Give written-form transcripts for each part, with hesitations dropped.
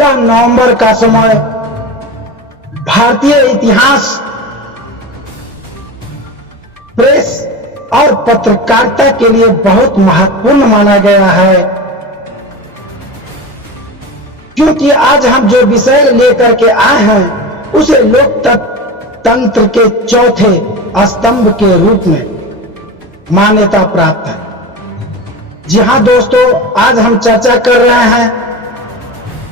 16 नवंबर का समय भारतीय इतिहास, प्रेस और पत्रकारिता के लिए बहुत महत्वपूर्ण माना गया है, क्योंकि आज हम जो विषय लेकर के आए हैं उसे लोकतंत्र के चौथे स्तंभ के रूप में मान्यता प्राप्त है। जी हाँ दोस्तों, आज हम चर्चा कर रहे हैं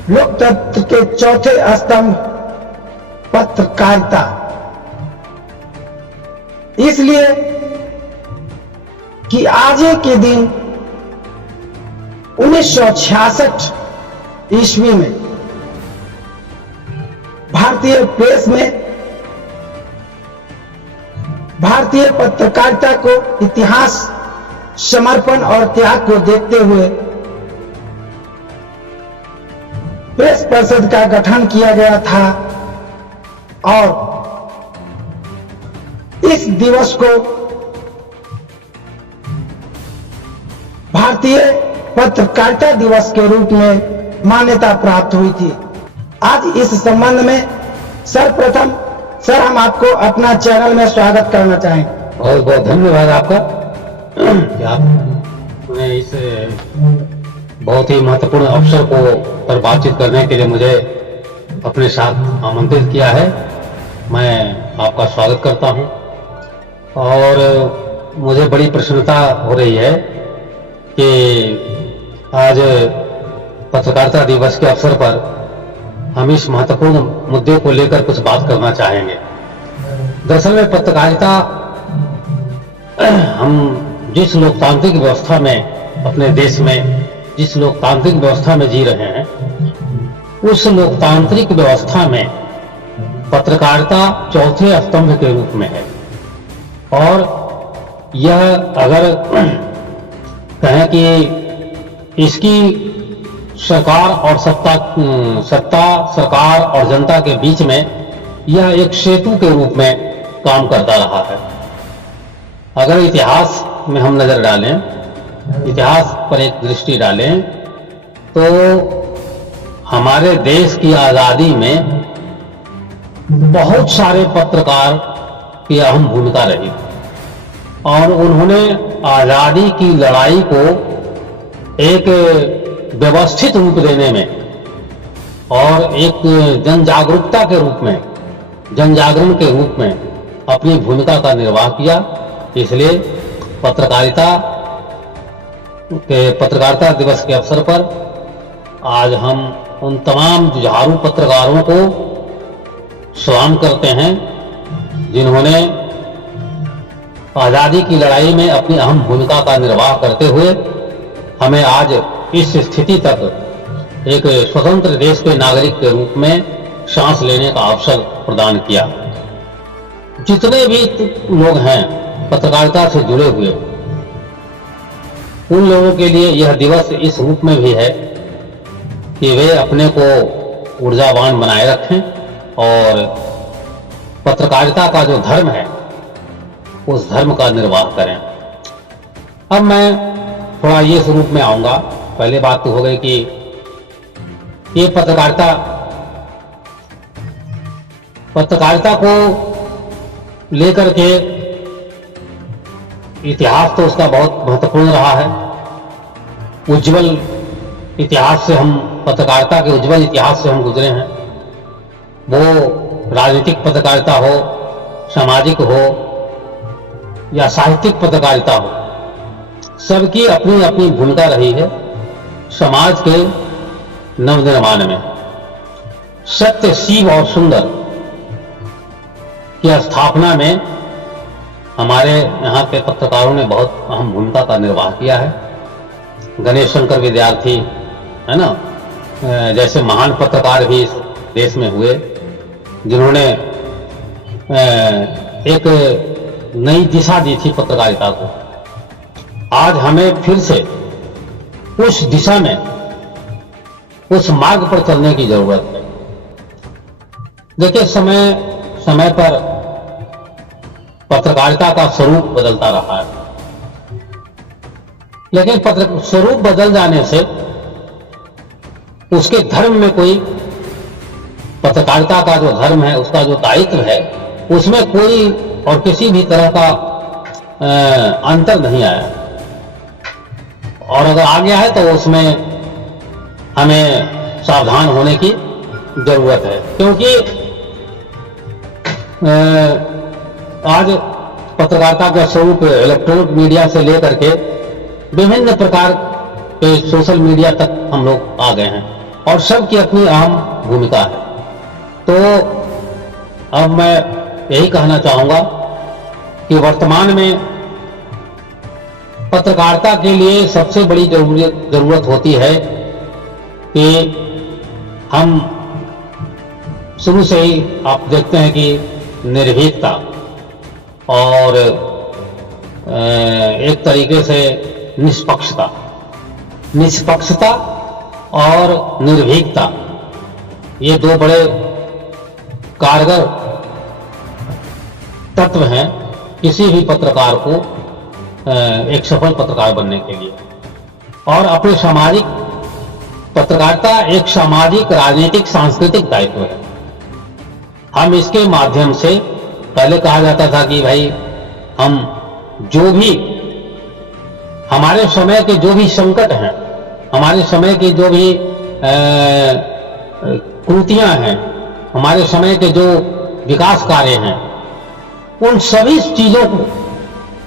लोकतंत्र के चौथे स्तंभ पत्रकारिता। इसलिए कि आज के दिन 1966 ईस्वी में भारतीय प्रेस में भारतीय पत्रकारिता को इतिहास, समर्पण और त्याग को देखते हुए प्रेस परिषद का गठन किया गया था और इस दिवस को भारतीय पत्रकारिता दिवस के रूप में मान्यता प्राप्त हुई थी। आज इस संबंध में सर्वप्रथम सर हम आपको अपना चैनल में स्वागत करना चाहेंगे। बहुत बहुत धन्यवाद आपका कि आपने इस बहुत ही महत्वपूर्ण अवसर को पर बातचीत करने के लिए मुझे अपने साथ आमंत्रित किया है। मैं आपका स्वागत करता हूं और मुझे बड़ी प्रसन्नता हो रही है कि आज पत्रकारिता दिवस के अवसर पर हम इस महत्वपूर्ण मुद्दे को लेकर कुछ बात करना चाहेंगे। दरअसल में पत्रकारिता, हम जिस लोकतांत्रिक व्यवस्था में, अपने देश में जिस लोकतांत्रिक व्यवस्था में जी रहे हैं, उस लोकतांत्रिक व्यवस्था में पत्रकारिता चौथे स्तंभ के रूप में है। और यह अगर कहें कि इसकी सरकार और सत्ता सरकार और जनता के बीच में यह एक सेतु के रूप में काम करता रहा है। अगर इतिहास में हम नजर डालें, इतिहास पर एक दृष्टि डालें, तो हमारे देश की आजादी में बहुत सारे पत्रकार की अहम भूमिका रही और उन्होंने आजादी की लड़ाई को एक व्यवस्थित रूप देने में और एक जन जागरूकता के रूप में, जन जागरण के रूप में अपनी भूमिका का निर्वाह किया। इसलिए पत्रकारिता दिवस के अवसर पर आज हम उन तमाम जुझारू पत्रकारों को सलाम करते हैं जिन्होंने आजादी की लड़ाई में अपनी अहम भूमिका का निर्वाह करते हुए हमें आज इस स्थिति तक एक स्वतंत्र देश के नागरिक के रूप में सांस लेने का अवसर प्रदान किया। जितने भी लोग हैं पत्रकारिता से जुड़े हुए, उन लोगों के लिए यह दिवस इस रूप में भी है कि वे अपने को ऊर्जावान बनाए रखें और पत्रकारिता का जो धर्म है उस धर्म का निर्वाह करें। अब मैं थोड़ा ये स्वरूप में आऊंगा। पहले बात तो हो गई कि ये पत्रकारिता को लेकर के इतिहास तो उसका बहुत महत्वपूर्ण रहा है। उज्जवल इतिहास से हम, पत्रकारिता के उज्जवल इतिहास से हम गुजरे हैं। वो राजनीतिक पत्रकारिता हो, सामाजिक हो या साहित्यिक पत्रकारिता हो, सबकी अपनी अपनी भूमिका रही है समाज के नवनिर्माण में। सत्य, शिव और सुंदर की स्थापना में हमारे यहाँ के पत्रकारों ने बहुत अहम भूमिका का निर्वाह किया है। गणेश शंकर विद्यार्थी, है ना, जैसे महान पत्रकार भी इस देश में हुए जिन्होंने एक नई दिशा दी थी पत्रकारिता को। आज हमें फिर से उस दिशा में, उस मार्ग पर चलने की जरूरत है। देखिए, समय समय पर पत्रकारिता का स्वरूप बदलता रहा है, लेकिन स्वरूप बदल जाने से उसके धर्म में कोई, पत्रकारिता का जो धर्म है, उसका जो दायित्व है, उसमें कोई और किसी भी तरह का अंतर नहीं आया। और अगर आ गया है तो उसमें हमें सावधान होने की जरूरत है, क्योंकि आज पत्रकारिता का स्वरूप इलेक्ट्रॉनिक मीडिया से लेकर के विभिन्न प्रकार के सोशल मीडिया तक हम लोग आ गए हैं और सबकी अपनी अहम भूमिका है। तो अब मैं यही कहना चाहूंगा कि वर्तमान में पत्रकारिता के लिए सबसे बड़ी जरूरत होती है कि हम शुरू से ही आप देखते हैं कि निर्भीकता और एक तरीके से निष्पक्षता और निर्भीकता, ये दो बड़े कारगर तत्व हैं किसी भी पत्रकार को एक सफल पत्रकार बनने के लिए। और अपने सामाजिक, पत्रकारिता एक सामाजिक, राजनीतिक, सांस्कृतिक दायित्व है। हम इसके माध्यम से, पहले कहा जाता था कि भाई हम जो भी हमारे समय के जो भी संकट हैं, हमारे समय की जो भी कृतियां हैं, हमारे समय के जो विकास कार्य हैं, उन सभी चीजों को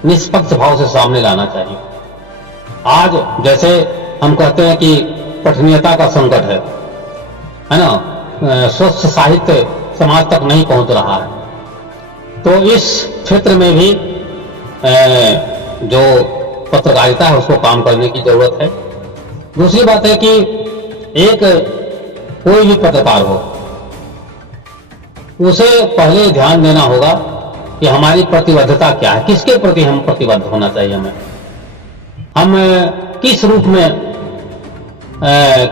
निष्पक्ष भाव से सामने लाना चाहिए। आज जैसे हम कहते हैं कि पठनीयता का संकट है ना, स्वस्थ साहित्य समाज तक नहीं पहुंच रहा है, तो इस क्षेत्र में भी जो पत्रकारिता है उसको काम करने की जरूरत है। दूसरी बात है कि एक कोई भी पत्रकार हो, उसे पहले ध्यान देना होगा कि हमारी प्रतिबद्धता क्या है, किसके प्रति हम प्रतिबद्ध होना चाहिए, हम किस रूप में,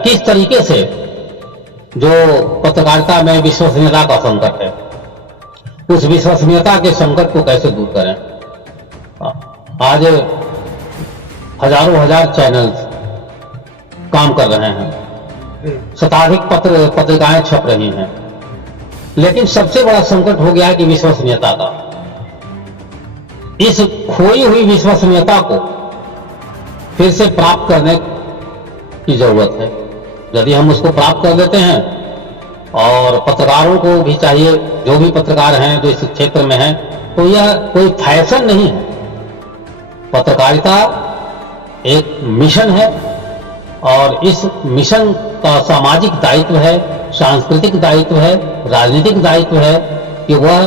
किस तरीके से, जो पत्रकारिता में विश्वसनीयता का संकट है, उस विश्वसनीयता के संकट को कैसे दूर करें। आज हजारों हजार चैनल्स काम कर रहे हैं, शताधिक पत्रिकाएं छप रही हैं, लेकिन सबसे बड़ा संकट हो गया है कि विश्वसनीयता का। इस खोई हुई विश्वसनीयता को फिर से प्राप्त करने की जरूरत है। यदि हम उसको प्राप्त कर लेते हैं, और पत्रकारों को भी चाहिए, जो भी पत्रकार हैं जो इस क्षेत्र में हैं, तो यह कोई फैशन नहीं है। पत्रकारिता एक मिशन है, और इस मिशन का सामाजिक दायित्व है, सांस्कृतिक दायित्व है, राजनीतिक दायित्व है कि वह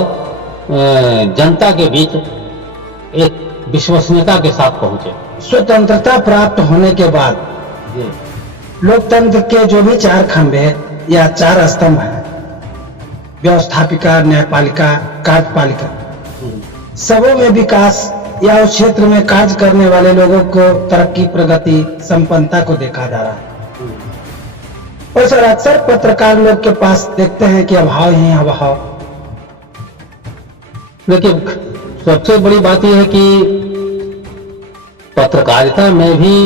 जनता के बीच एक विश्वसनीयता के साथ पहुंचे। स्वतंत्रता प्राप्त होने के बाद लोकतंत्र के जो भी चार खंभे या चार स्तंभ हैं, व्यवस्थापिका, न्यायपालिका, कार्यपालिका, सबों में विकास या उस क्षेत्र में कार्य करने वाले लोगों को तरक्की, प्रगति, संपन्नता को देखा जा रहा है। और सर अक्सर पत्रकार लोग के पास देखते हैं कि अभाव ही अभाव। लेकिन सबसे बड़ी बात यह है कि पत्रकारिता में भी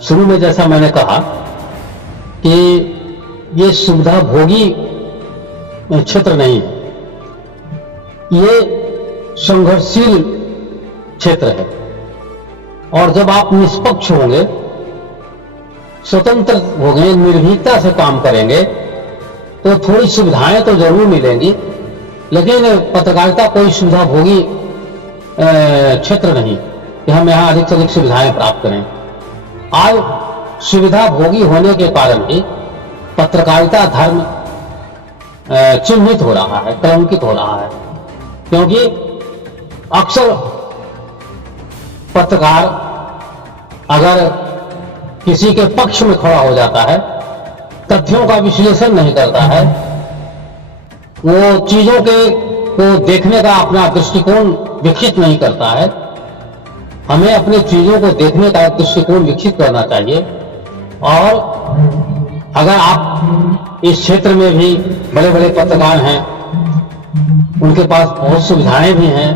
शुरू में जैसा मैंने कहा कि ये सुविधा भोगी क्षेत्र नहीं है, ये संघर्षशील क्षेत्र है। और जब आप निष्पक्ष होंगे, स्वतंत्र होंगे, निर्भीकता से काम करेंगे, तो थोड़ी सुविधाएं तो जरूर मिलेंगी, लेकिन पत्रकारिता कोई सुविधा भोगी क्षेत्र नहीं कि हम यहाँ अधिक से अधिक सुविधाएं प्राप्त करें। आज सुविधा भोगी होने के कारण ही पत्रकारिता धर्म चिन्हित हो रहा है, कलंकित हो रहा है, क्योंकि अक्सर पत्रकार अगर किसी के पक्ष में खड़ा हो जाता है, तथ्यों का विश्लेषण नहीं करता है, वो चीजों को देखने का अपना दृष्टिकोण विकसित नहीं करता है। हमें अपने चीजों को देखने का एक दृष्टिकोण विकसित करना चाहिए। और अगर आप इस क्षेत्र में भी बड़े बड़े पत्रकार हैं, उनके पास बहुत सुविधाएं भी हैं,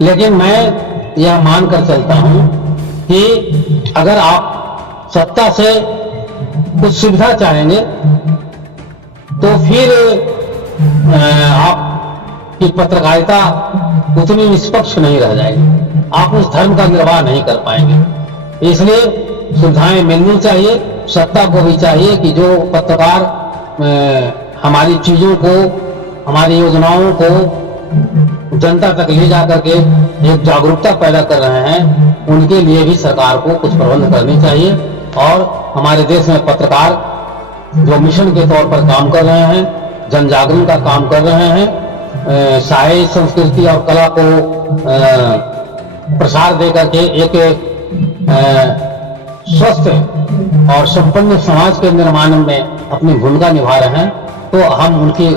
लेकिन मैं यह मानकर चलता हूं कि अगर आप सत्ता से कुछ सुविधा चाहेंगे तो फिर आपकी पत्रकारिता उतनी निष्पक्ष नहीं रह जाएगी, आप उस धर्म का निर्वाह नहीं कर पाएंगे। इसलिए सुविधाएं मिलनी चाहिए, सत्ता को भी चाहिए कि जो पत्रकार हमारी चीजों को, हमारी योजनाओं को जनता तक ले जा करके एक जागरूकता पैदा कर रहे हैं, उनके लिए भी सरकार को कुछ प्रबंध करनी चाहिए। और हमारे देश में पत्रकार जो मिशन के तौर पर काम कर रहे हैं, जन जागरण का काम कर रहे हैं, साहित्य, संस्कृति और कला को प्रसार दे करके एक स्वस्थ और संपन्न समाज के निर्माण में अपनी भूमिका निभा रहे हैं, तो हम उनकी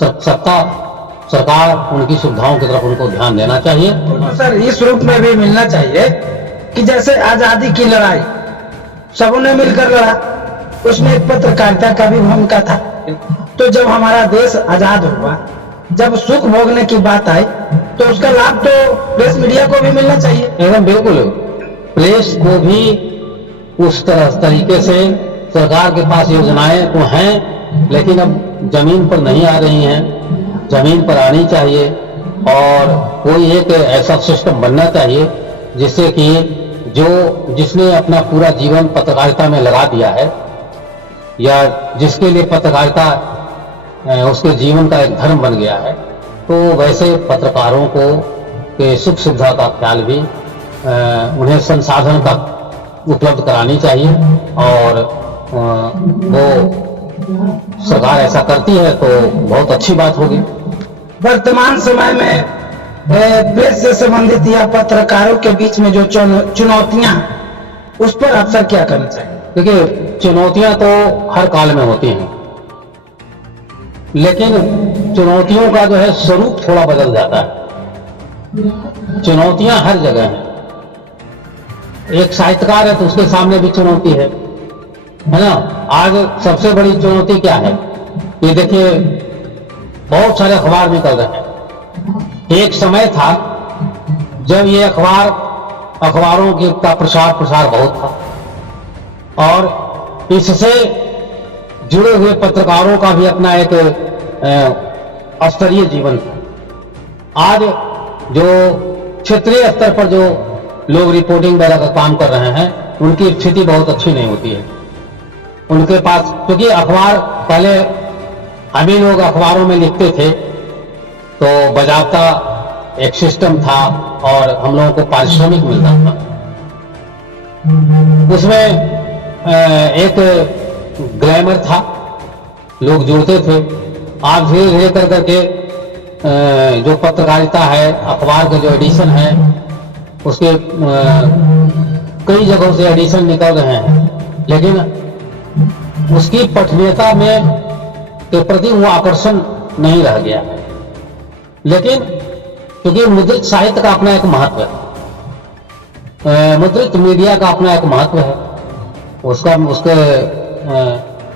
सत्ता, सरकार उनकी सुविधाओं की तरफ उनको ध्यान देना चाहिए। तो सर इस रूप में भी मिलना चाहिए कि जैसे आजादी की लड़ाई सबों ने मिलकर लड़ा, उसमें एक पत्रकारिता का भी भूमिका था। तो जब हमारा देश आजाद हुआ, जब सुख भोगने की बात आई, तो उसका लाभ तो प्रेस मीडिया को भी मिलना चाहिए। एकदम बिल्कुल, प्रेस को भी उस तरीके से, सरकार के पास योजनाएं तो हैं लेकिन अब जमीन पर नहीं आ रही हैं, जमीन पर आनी चाहिए। और कोई एक ऐसा सिस्टम बनना चाहिए जिससे कि जिसने अपना पूरा जीवन पत्रकारिता में लगा दिया है, या जिसके लिए पत्रकारिता उसके जीवन का एक धर्म बन गया है, तो वैसे पत्रकारों को के सुख सुविधा का ख्याल भी उन्हें संसाधन का उपलब्ध करानी चाहिए। और वो सरकार ऐसा करती है तो बहुत अच्छी बात होगी। वर्तमान समय में प्रेस से संबंधित या पत्रकारों के बीच में जो चुनौतियां, उस पर आप सर क्या करना चाहिए? देखिए, चुनौतियां तो हर काल में होती हैं, लेकिन चुनौतियों का जो है स्वरूप थोड़ा बदल जाता है। चुनौतियां हर जगह हैं। एक साहित्यकार है तो उसके सामने भी चुनौती है ना। आज सबसे बड़ी चुनौती क्या है? ये देखिए, बहुत सारे अखबार निकल रहे हैं। एक समय था जब ये अखबारों का प्रसार बहुत था, और इससे जुड़े हुए पत्रकारों का भी अपना एक स्तरीय जीवन था। आज जो क्षेत्रीय स्तर पर जो लोग रिपोर्टिंग वगैरह का काम कर रहे हैं, उनकी स्थिति बहुत अच्छी नहीं होती है। उनके पास, क्योंकि अखबार पहले हम ही लोग अखबारों में लिखते थे तो बजाता एक सिस्टम था और हम लोगों को पारिश्रमिक मिलता था। उसमें एक ग्लैमर था, लोग जुड़ते थे। आज धीरे धीरे कर करके जो पत्रकारिता है, अखबार के जो एडिशन है, उसके कई जगहों से एडिशन निकल रहे हैं, लेकिन उसकी पठनीयता में के प्रति वो आकर्षण नहीं रह गया। लेकिन क्योंकि मुद्रित साहित्य का अपना एक महत्व है, मुद्रित मीडिया का अपना एक महत्व है, उसके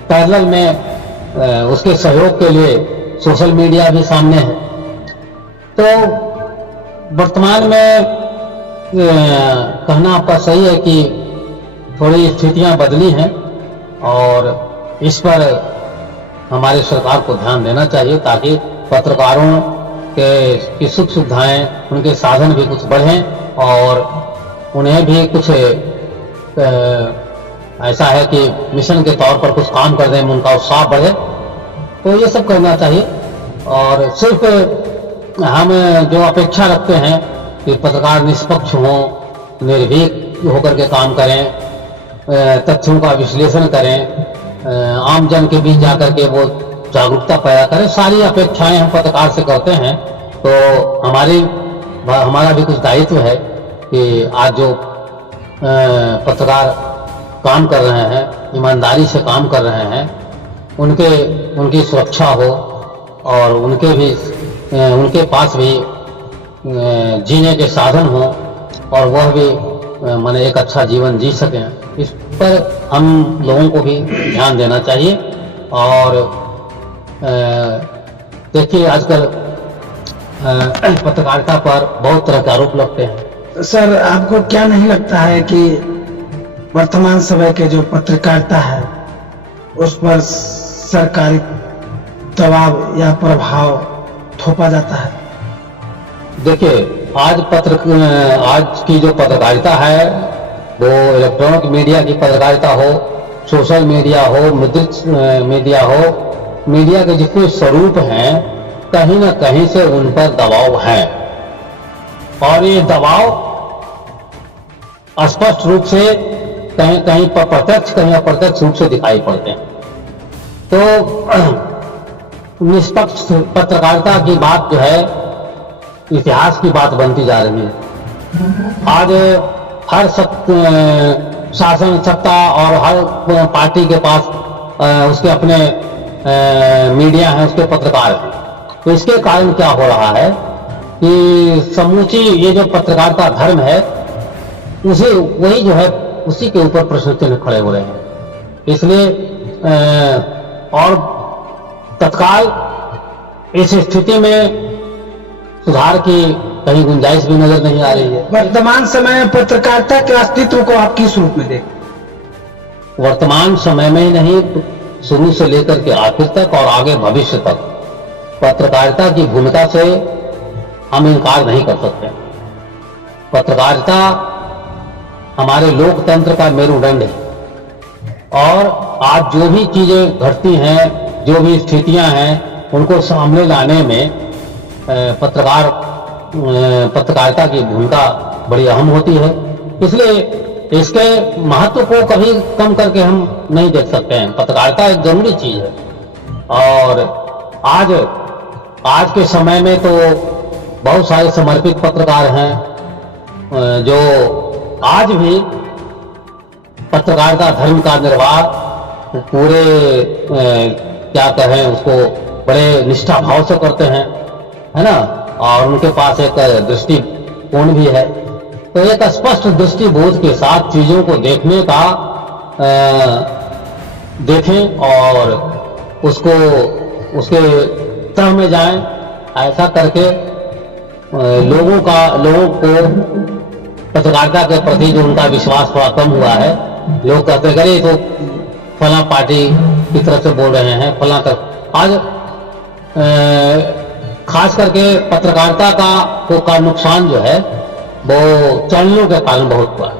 पैरेलल में उसके सहयोग के लिए सोशल मीडिया भी सामने है। तो वर्तमान में कहना आपका सही है कि थोड़ी स्थितियां बदली हैं, और इस पर हमारी सरकार को ध्यान देना चाहिए ताकि पत्रकारों की सुख सुविधाएं, उनके साधन भी कुछ बढ़ें और उन्हें भी कुछ ऐसा है कि मिशन के तौर पर कुछ काम कर दें, उनका उत्साह बढ़े। तो ये सब करना चाहिए। और सिर्फ हम जो अपेक्षा रखते हैं कि पत्रकार निष्पक्ष हों, निर्भीक होकर के काम करें, तथ्यों का विश्लेषण करें, आम जन के बीच जाकर के वो जागरूकता पैदा करें, सारी अपेक्षाएं हम पत्रकार से करते हैं। तो हमारा भी कुछ दायित्व है कि आज जो पत्रकार काम कर रहे हैं, ईमानदारी से काम कर रहे हैं, उनकी सुरक्षा हो और उनके पास भी जीने के साधन हो और वह भी माने एक अच्छा जीवन जी सकें। इस पर हम लोगों को भी ध्यान देना चाहिए। और देखिए, आजकल पत्रकारिता पर बहुत तरह के आरोप लगते हैं। सर, आपको क्या नहीं लगता है कि वर्तमान समय के जो पत्रकारिता है उस पर सरकारी दबाव या प्रभाव थोपा जाता है? देखिए, आज की जो पत्रकारिता है वो इलेक्ट्रॉनिक मीडिया की पत्रकारिता हो, सोशल मीडिया हो, मुद्रित मीडिया हो, मीडिया के जितने स्वरूप हैं कहीं ना कहीं से उन पर दबाव है और ये दबाव स्पष्ट रूप से कहीं कहीं पर प्रत्यक्ष कहीं अप्रत्यक्ष रूप से दिखाई पड़ते हैं। तो निष्पक्ष पत्रकारिता की बात जो है इतिहास की बात बनती जा रही है। आज हर शासन सत्ता और हर पार्टी के पास उसके अपने मीडिया हैं, उसके पत्रकार हैं। तो इसके कारण क्या हो रहा है कि समूची ये जो पत्रकारिता धर्म है उसे वही जो है उसी के ऊपर प्रश्न चिन्ह खड़े हो रहे हैं। इसलिए और तत्काल इस स्थिति में सुधार की कहीं गुंजाइश भी नजर नहीं आ रही है। वर्तमान समय में पत्रकारिता के अस्तित्व को आप किस रूप में देखते? वर्तमान समय में ही नहीं, शुरू से लेकर के आखिर तक और आगे भविष्य तक पत्रकारिता की भूमिका से हम इनकार नहीं कर सकते। पत्रकारिता हमारे लोकतंत्र का मेरुदंड है और आज जो भी चीजें घटती हैं, जो भी स्थितियां हैं, उनको सामने लाने में पत्रकारिता की भूमिका बड़ी अहम होती है। इसलिए इसके महत्व को कभी कम करके हम नहीं देख सकते हैं। पत्रकारिता एक जरूरी चीज है और आज के समय में तो बहुत सारे समर्पित पत्रकार हैं जो आज भी पत्रकारिता धर्म का निर्वाह पूरे क्या कहें उसको बड़े निष्ठा भाव से करते हैं, है ना, और उनके पास एक दृष्टिकोण भी है। तो एक स्पष्ट दृष्टिबोध के साथ चीजों को देखें और उसको उसके तह में जाएं। ऐसा करके लोगों को पत्रकारिता के प्रति जो उनका विश्वास थोड़ा कम हुआ है, लोग कहते हैं तो फला पार्टी की तरफ से बोल रहे हैं, फला कर आज खास करके पत्रकारिता का नुकसान जो है वो चैनलों के कारण बहुत हुआ है।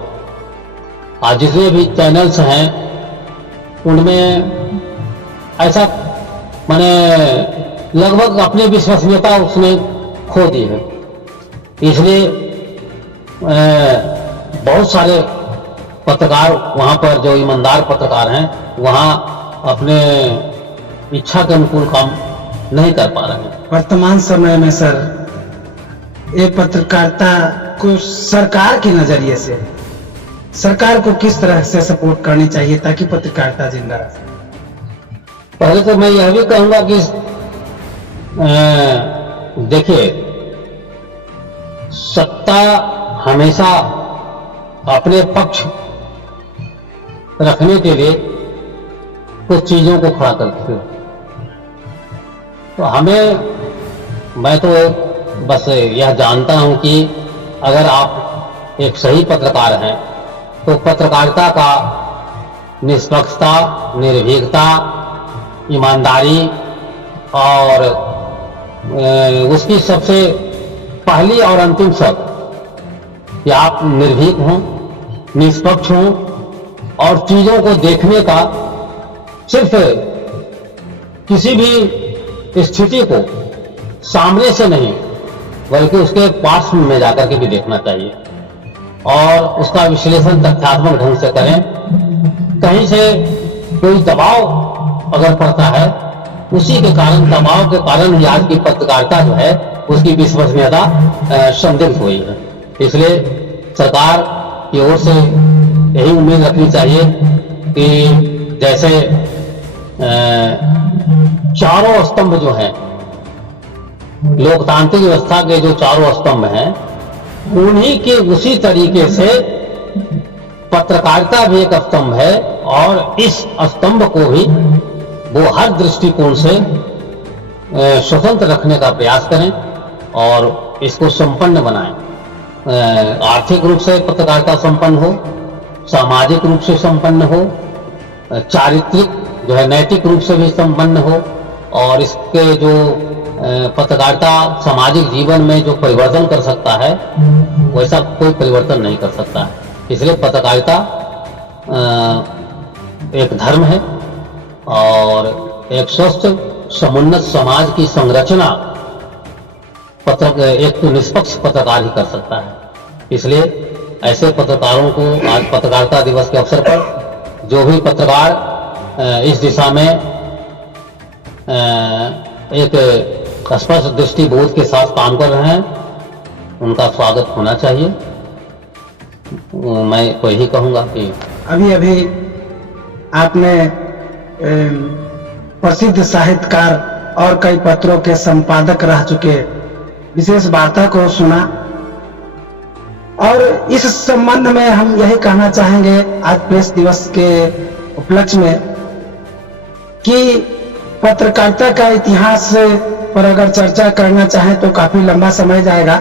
आज जितने भी चैनल्स हैं उनमें ऐसा माने लगभग अपनी विश्वसनीयता उसने खो दी है। इसलिए बहुत सारे पत्रकार वहां पर जो ईमानदार पत्रकार हैं वहां अपने इच्छा के अनुकूल काम नहीं कर पा रहे हैं। वर्तमान समय में सर ये पत्रकारिता को सरकार के नजरिए से सरकार को किस तरह से सपोर्ट करनी चाहिए ताकि पत्रकारिता जिंदा रह सके? पहले तो मैं यह भी कहूंगा कि देखिए, सत्ता हमेशा अपने पक्ष रखने के लिए कुछ चीजों को खड़ा करती है। तो मैं तो बस यह जानता हूं कि अगर आप एक सही पत्रकार हैं तो पत्रकारिता का निष्पक्षता, निर्भीकता, ईमानदारी और उसकी सबसे पहली और अंतिम शर्त कि आप निर्भीक हों, निष्पक्ष हों और चीजों को देखने का सिर्फ किसी भी स्थिति को सामने से नहीं बल्कि उसके पास में जाकर के भी देखना चाहिए और उसका विश्लेषण तथ्यात्मक ढंग से करें। कहीं से कोई दबाव अगर पड़ता है, उसी के कारण, दबाव के कारण ही आज की पत्रकारिता जो है उसकी विश्वसनीयता संदिग्ध हुई है। इसलिए सरकार की ओर से यही उम्मीद रखनी चाहिए कि जैसे चारों स्तंभ जो हैं, लोकतांत्रिक व्यवस्था के जो चारों स्तंभ हैं, उन्हीं के उसी तरीके से पत्रकारिता भी एक स्तंभ है और इस स्तंभ को भी वो हर दृष्टिकोण से स्वतंत्र रखने का प्रयास करें और इसको संपन्न बनाएं। आर्थिक रूप से पत्रकारिता संपन्न हो, सामाजिक रूप से संपन्न हो, चारित्रिक जो है नैतिक रूप से भी संपन्न हो और इसके जो पत्रकारिता सामाजिक जीवन में जो परिवर्तन कर सकता है वैसा कोई परिवर्तन नहीं कर सकता है। इसलिए पत्रकारिता एक धर्म है और एक स्वस्थ समुन्नत समाज की संरचना एक निष्पक्ष पत्रकार ही कर सकता है। इसलिए ऐसे पत्रकारों को आज पत्रकारिता दिवस के अवसर पर जो भी पत्रकार इस दिशा में एक स्पष्ट दृष्टिबोध के साथ काम कर रहे हैं उनका स्वागत होना चाहिए। मैं तो यही कहूँगा कि अभी अभी आपने प्रसिद्ध साहित्यकार और कई पत्रों के संपादक रह चुके विशेष वार्ता को सुना और इस संबंध में हम यही कहना चाहेंगे आज प्रेस दिवस के उपलक्ष्य में कि पत्रकारिता का इतिहास पर अगर चर्चा करना चाहें तो काफी लंबा समय जाएगा,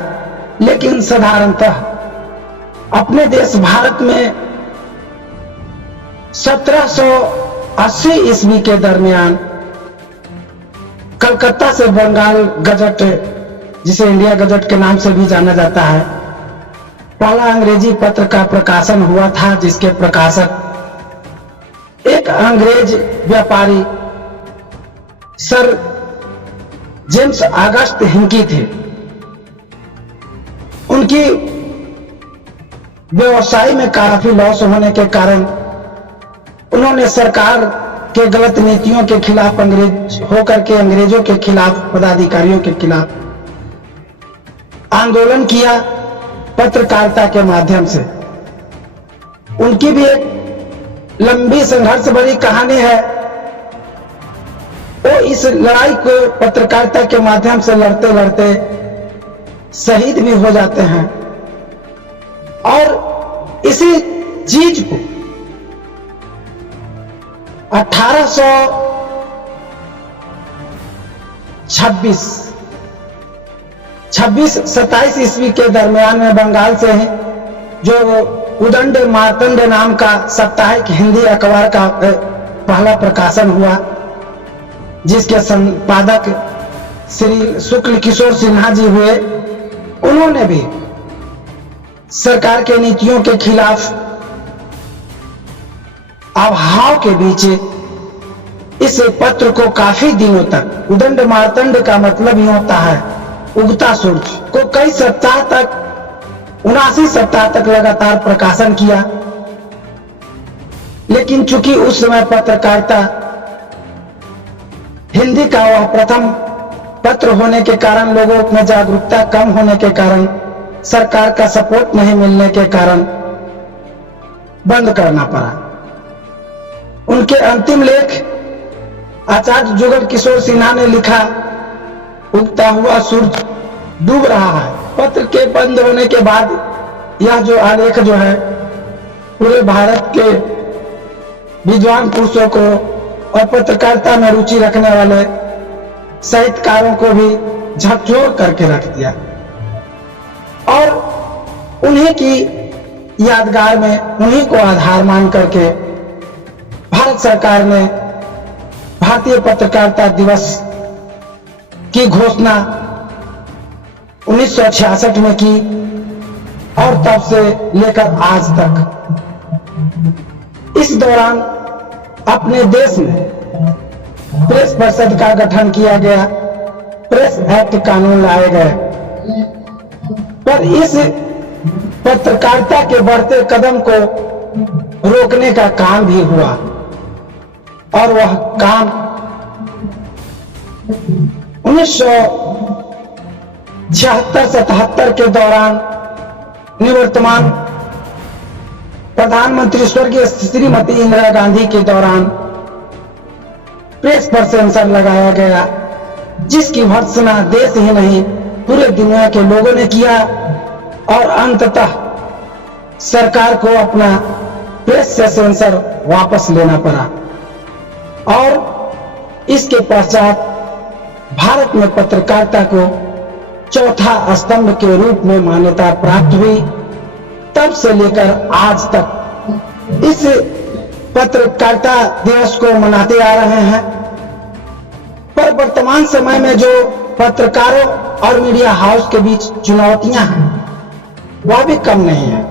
लेकिन साधारणतः अपने देश भारत में 1780 ईस्वी के दरमियान कलकत्ता से बंगाल गजट, जिसे इंडिया गजट के नाम से भी जाना जाता है, पहला अंग्रेजी पत्र का प्रकाशन हुआ था, जिसके प्रकाशक एक अंग्रेज व्यापारी सर जेम्स ऑगस्ट हिंकी थे। उनकी व्यवसाय में काफी लॉस होने के कारण उन्होंने सरकार के गलत नीतियों के खिलाफ अंग्रेज होकर के अंग्रेजों के खिलाफ, पदाधिकारियों के खिलाफ आंदोलन किया पत्रकारिता के माध्यम से। उनकी भी एक लंबी संघर्ष भरी कहानी है। वो इस लड़ाई को पत्रकारिता के माध्यम से लड़ते लड़ते शहीद भी हो जाते हैं और इसी चीज को 1826-27 ईस्वी के दरमियान में बंगाल से जो उदंड मार्तंड नाम का साप्ताहिक हिंदी अखबार का पहला प्रकाशन हुआ, जिसके संपादक श्री शुक्ल किशोर सिन्हा जी हुए। उन्होंने भी सरकार के नीतियों के खिलाफ अभाव के बीच इस पत्र को काफी दिनों तक, उदंड मार्तंड का मतलब ही होता है उगता सूरज, को कई सप्ताह तक, 79 सप्ताह तक लगातार प्रकाशन किया। लेकिन चूंकि उस समय पत्रकारिता हिंदी का वह प्रथम पत्र होने के कारण, लोगों में जागरूकता कम होने के कारण, सरकार का सपोर्ट नहीं मिलने के कारण बंद करना पड़ा। उनके अंतिम लेख आचार्य जुगल किशोर सिन्हा ने लिखा, उगता हुआ सूरज डूब रहा है। पत्र के बंद होने के बाद यह जो आलेख जो है पूरे भारत के विद्वान पुरुषों को और पत्रकारिता में रुचि रखने वाले साहित्यकारों को भी झकझोर करके रख दिया और उन्हीं की यादगार में, उन्हीं को आधार मान करके भारत सरकार ने भारतीय पत्रकारिता दिवस की घोषणा 1966 में की और तब से लेकर आज तक इस दौरान अपने देश में प्रेस परिषद का गठन किया गया, प्रेस एक्ट कानून लाए गए, पर इस पत्रकारिता के बढ़ते कदम को रोकने का काम भी हुआ और वह काम 1976-77 के दौरान निवर्तमान प्रधानमंत्री स्वर्गीय श्रीमती इंदिरा गांधी के दौरान प्रेस पर सेंसर लगाया गया, जिसकी भर्त्सना देश ही नहीं पूरे दुनिया के लोगों ने किया और अंततः सरकार को अपना प्रेस से सेंसर वापस लेना पड़ा और इसके पश्चात भारत में पत्रकारिता को चौथा स्तंभ के रूप में मान्यता प्राप्त हुई। तब से लेकर आज तक इस पत्रकारिता दिवस को मनाते आ रहे हैं, पर वर्तमान समय में जो पत्रकारों और मीडिया हाउस के बीच चुनौतियां हैं वह भी कम नहीं है।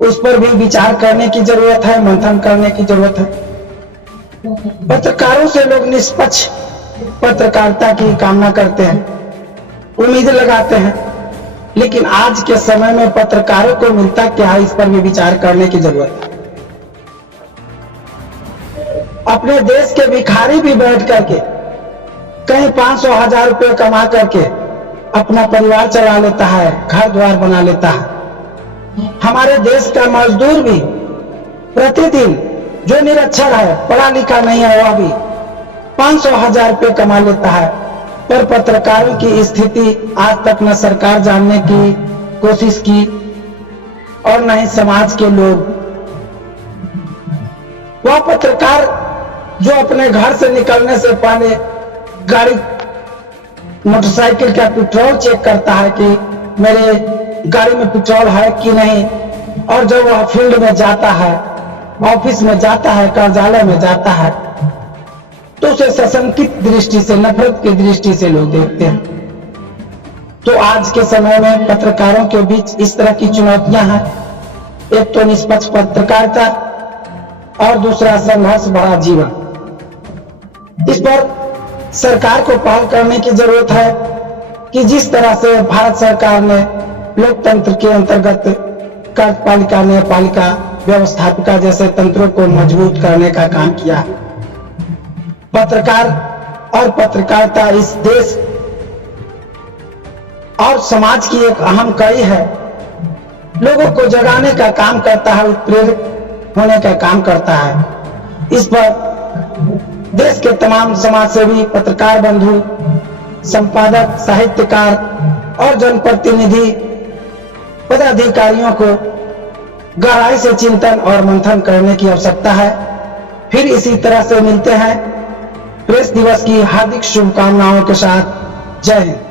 उस पर भी विचार करने की जरूरत है, मंथन करने की जरूरत है। पत्रकारों से लोग निष्पक्ष पत्रकारिता की कामना करते हैं, उम्मीद लगाते हैं, लेकिन आज के समय में पत्रकारों को मिलता क्या है, इस पर भी विचार करने की जरूरत है। अपने देश के भिखारी भी बैठ करके कहीं 500,000 रुपये कमा करके अपना परिवार चला लेता है, घर द्वार बना लेता है। हमारे देश का मजदूर भी प्रतिदिन जो निरक्षर है, पढ़ा लिखा नहीं है, वह भी 500,000 रुपये कमा लेता है। पर पत्रकारों की स्थिति आज तक न सरकार जानने की कोशिश की और न ही समाज के लोग। वह पत्रकार जो अपने घर से निकलने से पहले गाड़ी मोटरसाइकिल का पेट्रोल चेक करता है कि मेरे गाड़ी में पेट्रोल है कि नहीं, और जब वह फील्ड में जाता है, ऑफिस में जाता है, कार्यालय में जाता है, तो उसे सशंकित दृष्टि से, नफरत की दृष्टि से लोग देखते हैं। तो आज के समय में पत्रकारों के बीच इस तरह की चुनौतियां हैं। एक तो निष्पक्ष पत्रकारिता और दूसरा संघर्ष भरा जीवन। इस पर सरकार को पहल करने की जरूरत है कि जिस तरह से भारत सरकार ने लोकतंत्र के अंतर्गत कार्यपालिका, न्यायपालिका, व्यवस्थापिका जैसे तंत्रों को मजबूत करने का काम किया, पत्रकार और पत्रकारिता इस देश और समाज की एक अहम कड़ी है। लोगों को जगाने का काम करता है, उत्प्रेरित होने का काम करता है। इस पर देश के तमाम समाज सेवी, पत्रकार बंधु, संपादक, साहित्यकार और जनप्रतिनिधि पदाधिकारियों को गहराई से चिंतन और मंथन करने की आवश्यकता है। फिर इसी तरह से मिलते हैं। प्रेस दिवस की हार्दिक शुभकामनाओं के साथ। जय हिंद।